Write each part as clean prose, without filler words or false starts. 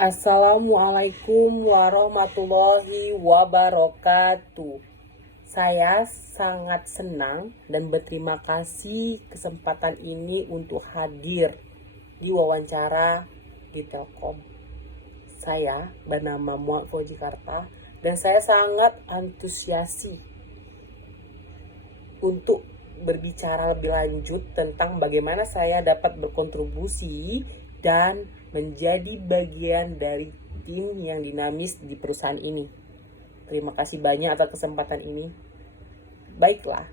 Assalamualaikum warahmatullahi wabarakatuh. Saya sangat senang dan berterima kasih kesempatan ini untuk hadir di wawancara di Telkom. Saya bernama Muhammad Fauzi Karta dan saya sangat antusiasi untuk berbicara lebih lanjut tentang bagaimana saya dapat berkontribusi dan menjadi bagian dari tim yang dinamis di perusahaan ini. Terima kasih banyak atas kesempatan ini. Baiklah,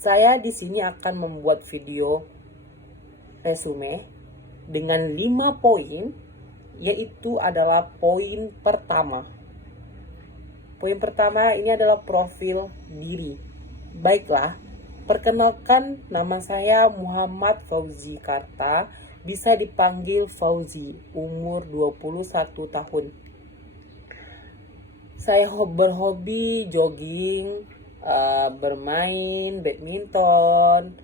saya di sini akan membuat video resume dengan 5 poin, yaitu adalah poin pertama. Poin pertama ini adalah profil diri. Baiklah, perkenalkan, nama saya Muhammad Fauzi Karta, bisa dipanggil Fauzi, umur 21 tahun. Saya berhobi jogging, bermain badminton.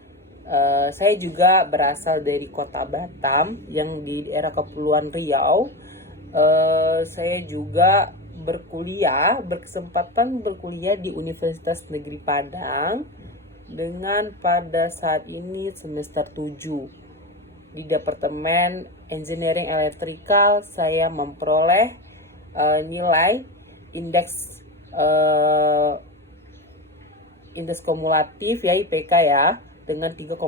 Saya juga berasal dari kota Batam yang di daerah Kepulauan Riau. Saya juga berkesempatan berkuliah di Universitas Negeri Padang dengan pada saat ini semester 7. Di Departemen Engineering Electrical saya memperoleh nilai indeks kumulatif ya IPK ya dengan 3,5.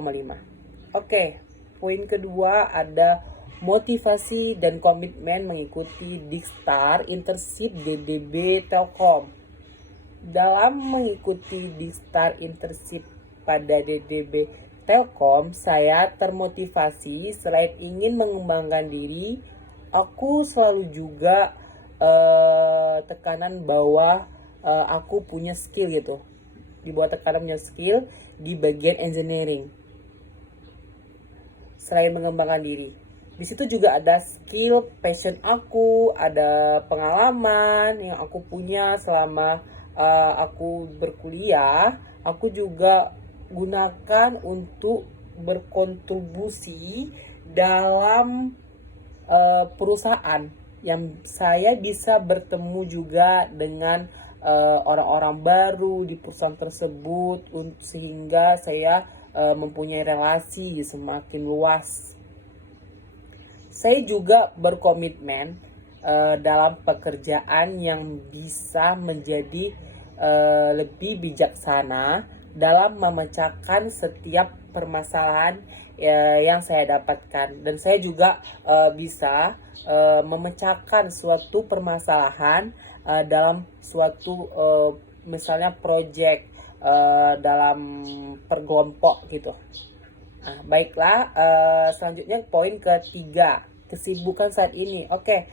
Oke, poin kedua ada motivasi dan komitmen mengikuti Dikstar Internship DDB Telkom. Dalam mengikuti Dikstar Internship pada DDB Telkom, saya termotivasi. Selain ingin mengembangkan diri, aku selalu juga tekanan bahwa aku punya skill gitu. Di bawah tekanan punya skill di bagian engineering. Selain mengembangkan diri, di situ juga ada skill passion aku, ada pengalaman yang aku punya selama aku berkuliah. Aku juga gunakan untuk berkontribusi dalam perusahaan yang saya bisa bertemu juga dengan orang-orang baru di perusahaan tersebut, sehingga saya mempunyai relasi semakin luas. Saya juga berkomitmen dalam pekerjaan yang bisa menjadi lebih bijaksana dalam memecahkan setiap permasalahan yang saya dapatkan, dan saya juga bisa memecahkan suatu permasalahan dalam suatu misalnya project dalam perkelompok gitu. Nah, baiklah, selanjutnya poin ketiga, kesibukan saat ini. Oke,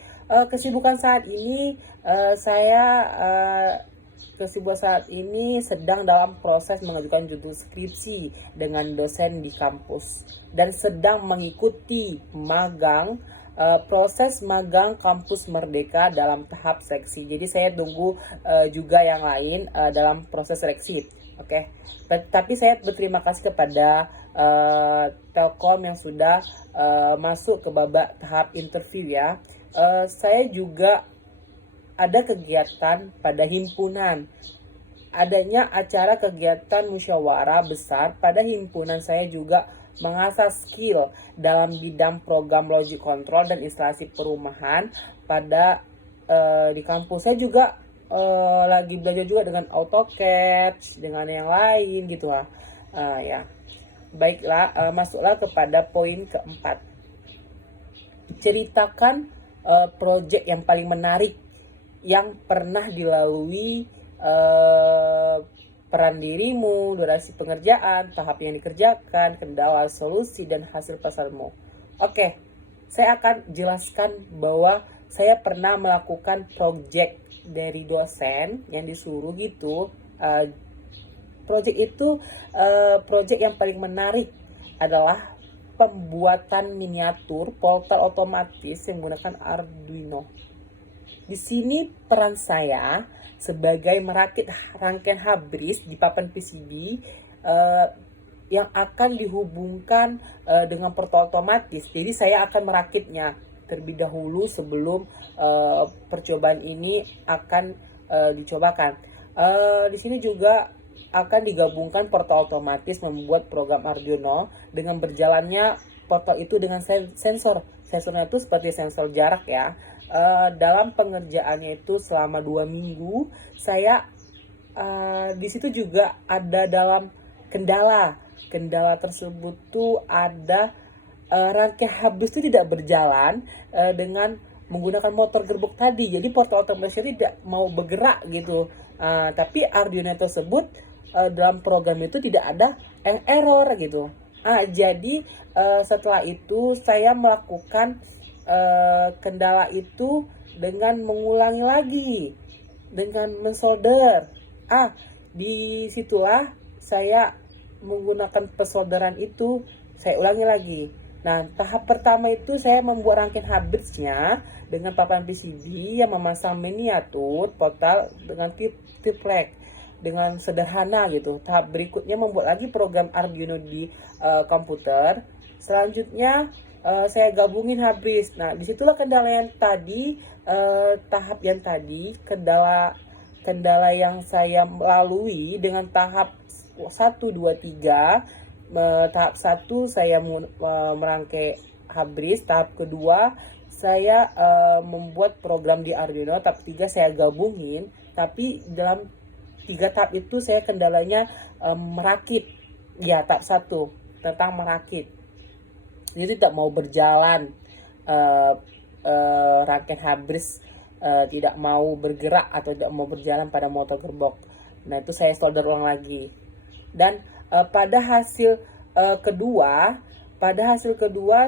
kesibukan saat ini kesibukan saat ini sedang dalam proses mengajukan judul skripsi dengan dosen di kampus dan sedang mengikuti proses magang kampus Merdeka dalam tahap seleksi. Jadi saya tunggu juga yang lain dalam proses seleksi. Oke. Tapi saya berterima kasih kepada Telkom yang sudah masuk ke babak tahap interview ya. Saya juga ada kegiatan pada himpunan. Adanya acara kegiatan musyawarah besar pada himpunan, saya juga mengasah skill dalam bidang program logic control dan instalasi perumahan pada di kampus. Saya juga lagi belajar juga dengan AutoCAD, dengan yang lain gitu lah. Ya. Baiklah, masuklah kepada poin keempat. Ceritakan project yang paling menarik yang pernah dilalui, peran dirimu, durasi pengerjaan, tahap yang dikerjakan, kendala, solusi, dan hasil pasarmu. Oke, saya akan jelaskan bahwa saya pernah melakukan project dari dosen yang disuruh gitu. Project itu, project yang paling menarik adalah pembuatan miniatur polter otomatis yang menggunakan Arduino. Di sini peran saya sebagai merakit rangkaian habris di papan PCB yang akan dihubungkan dengan portal otomatis. Jadi saya akan merakitnya. terlebih dahulu sebelum percobaan ini akan dicobakan. Di sini juga akan digabungkan portal otomatis membuat program Arduino dengan berjalannya portal itu dengan sensor. Sensornya itu seperti sensor jarak ya. Dalam pengerjaannya itu selama 2 minggu, saya di situ juga ada dalam kendala. Kendala tersebut tuh ada rangkai habis itu tidak berjalan dengan menggunakan motor gerbong tadi. Jadi portal otomatisnya tidak mau bergerak gitu. Tapi Arduino tersebut dalam program itu tidak ada yang error gitu. Jadi setelah itu saya melakukan kendala itu dengan mengulangi lagi, dengan mensolder. Disitulah saya menggunakan pesolderan itu, saya ulangi lagi. Nah, tahap pertama itu saya membuat rangkaian habisnya dengan papan PCB yang memasang miniatur portal dengan triplek dengan sederhana gitu. Tahap berikutnya membuat lagi program Arduino di komputer. Selanjutnya saya gabungin habis. Nah, disitulah kendala yang tadi, tahap yang tadi, kendala yang saya lalui dengan tahap 1, 2, 3. Tahap 1 saya merangkai habis. Tahap kedua saya membuat program di Arduino. Tahap 3 saya gabungin. Tapi dalam 3 tahap itu saya kendalanya merakit. Ya, tahap 1 tentang merakit. Itu tidak mau berjalan, rangkaian habis tidak mau bergerak atau tidak mau berjalan pada motor gearbox. Nah, itu saya solder ulang lagi. Dan pada hasil kedua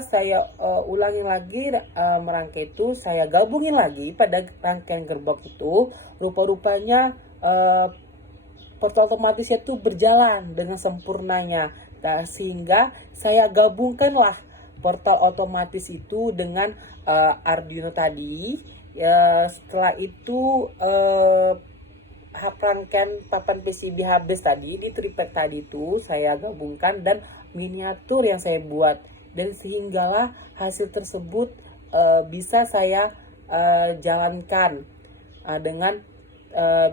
saya ulangi lagi merangkai itu, saya gabungin lagi pada rangkaian gearbox itu. Rupa-rupanya portal otomatisnya itu berjalan dengan sempurnanya. Nah, sehingga saya gabungkanlah portal otomatis itu dengan Arduino tadi. Setelah itu rangkaian papan PCB habis tadi di triplek tadi itu saya gabungkan dan miniatur yang saya buat, dan sehinggalah hasil tersebut bisa saya jalankan dengan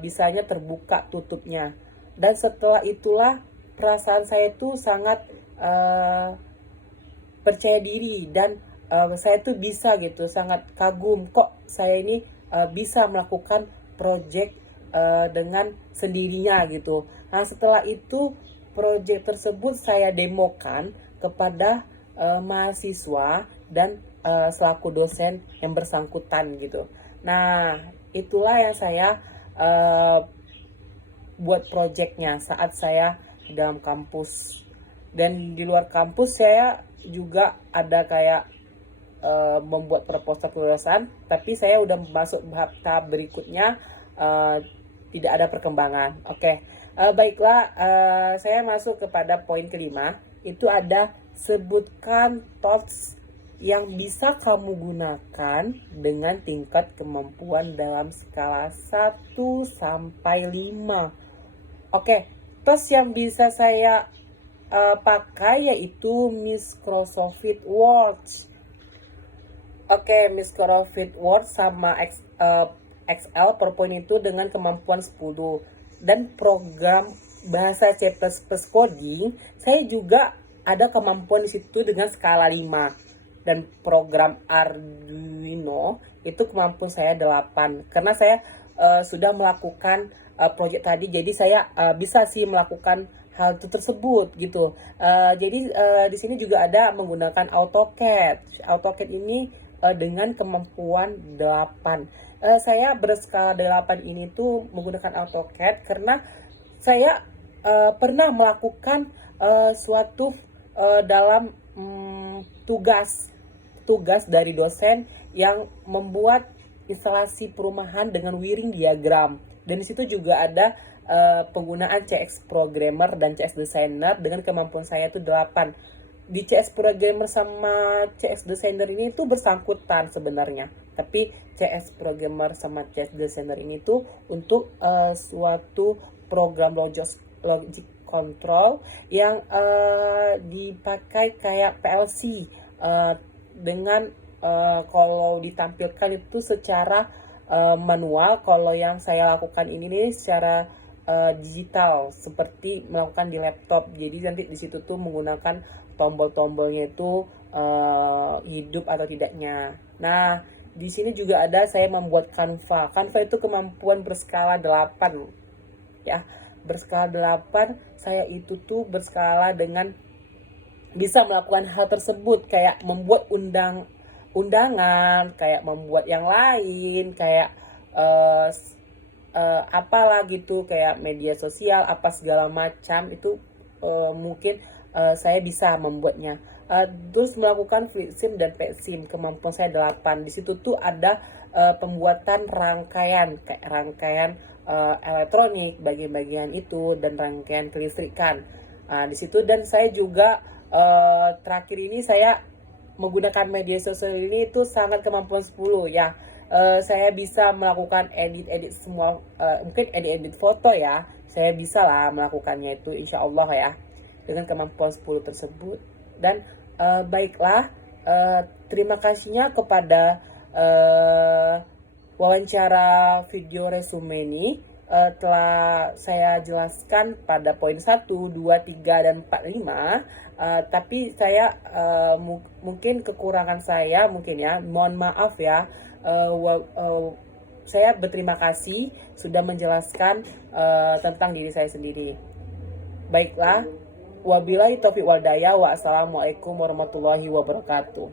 bisanya terbuka tutupnya. Dan setelah itulah perasaan saya itu sangat percaya diri, dan saya tuh bisa gitu, sangat kagum kok saya ini bisa melakukan project dengan sendirinya gitu. Nah, setelah itu project tersebut saya demokan kepada mahasiswa dan selaku dosen yang bersangkutan gitu. Nah, itulah yang saya buat projectnya saat saya di dalam kampus. Dan di luar kampus saya juga ada kayak membuat proposal kelulusan, tapi saya udah masuk tahap berikutnya, tidak ada perkembangan. Baiklah, saya masuk kepada poin kelima. Itu ada sebutkan tools yang bisa kamu gunakan dengan tingkat kemampuan dalam skala 1 sampai 5. Tools yang bisa saya pakai yaitu Microsoft Word. Microsoft Word sama Excel PowerPoint itu dengan kemampuan 10. Dan program bahasa C++ coding saya juga ada kemampuan di situ dengan skala 5. Dan program Arduino itu kemampuan saya 8. Karena saya sudah melakukan project tadi, jadi saya bisa sih melakukan hal itu tersebut gitu. Jadi di sini juga ada menggunakan AutoCAD. AutoCAD ini dengan kemampuan 8. Saya berskala 8 ini tuh menggunakan AutoCAD karena saya pernah melakukan suatu dalam tugas dari dosen yang membuat instalasi perumahan dengan wiring diagram. Dan di situ juga ada penggunaan CS Programmer dan CS Designer dengan kemampuan saya itu 8. Di CS Programmer sama CS Designer ini tuh bersangkutan sebenarnya. Tapi CS Programmer sama CS Designer ini tuh untuk suatu program logic control yang dipakai kayak PLC dengan kalau ditampilkan itu secara manual. Kalau yang saya lakukan ini nih secara digital, seperti melakukan di laptop. Jadi nanti di situ tuh menggunakan tombol-tombolnya itu hidup atau tidaknya. Nah, di sini juga ada saya membuat Canva. Canva itu kemampuan berskala 8 ya. Berskala 8, saya itu tuh berskala dengan bisa melakukan hal tersebut, kayak membuat undangan, kayak membuat yang lain, kayak uh, apalah gitu, kayak media sosial apa segala macam itu mungkin saya bisa membuatnya. Terus melakukan flip sim dan pet sim, kemampuan saya 8. Di situ tuh ada pembuatan rangkaian, kayak rangkaian elektronik, bagian-bagian itu, dan rangkaian kelistrikan. Di situ. Dan saya juga terakhir ini saya menggunakan media sosial ini itu sangat kemampuan 10 ya. Saya bisa melakukan edit-edit semua, mungkin edit-edit foto ya. Saya bisa lah melakukannya itu insya Allah ya, dengan kemampuan 10 tersebut. Dan baiklah, terima kasihnya kepada wawancara video resume ini telah saya jelaskan pada poin 1, 2, 3, dan 4, 5. Tapi saya mungkin kekurangan saya mungkin ya, mohon maaf ya. Saya berterima kasih sudah menjelaskan tentang diri saya sendiri. Baiklah, wabillahi taufiq wal hidayah, wa assalamualaikum warahmatullahi wabarakatuh.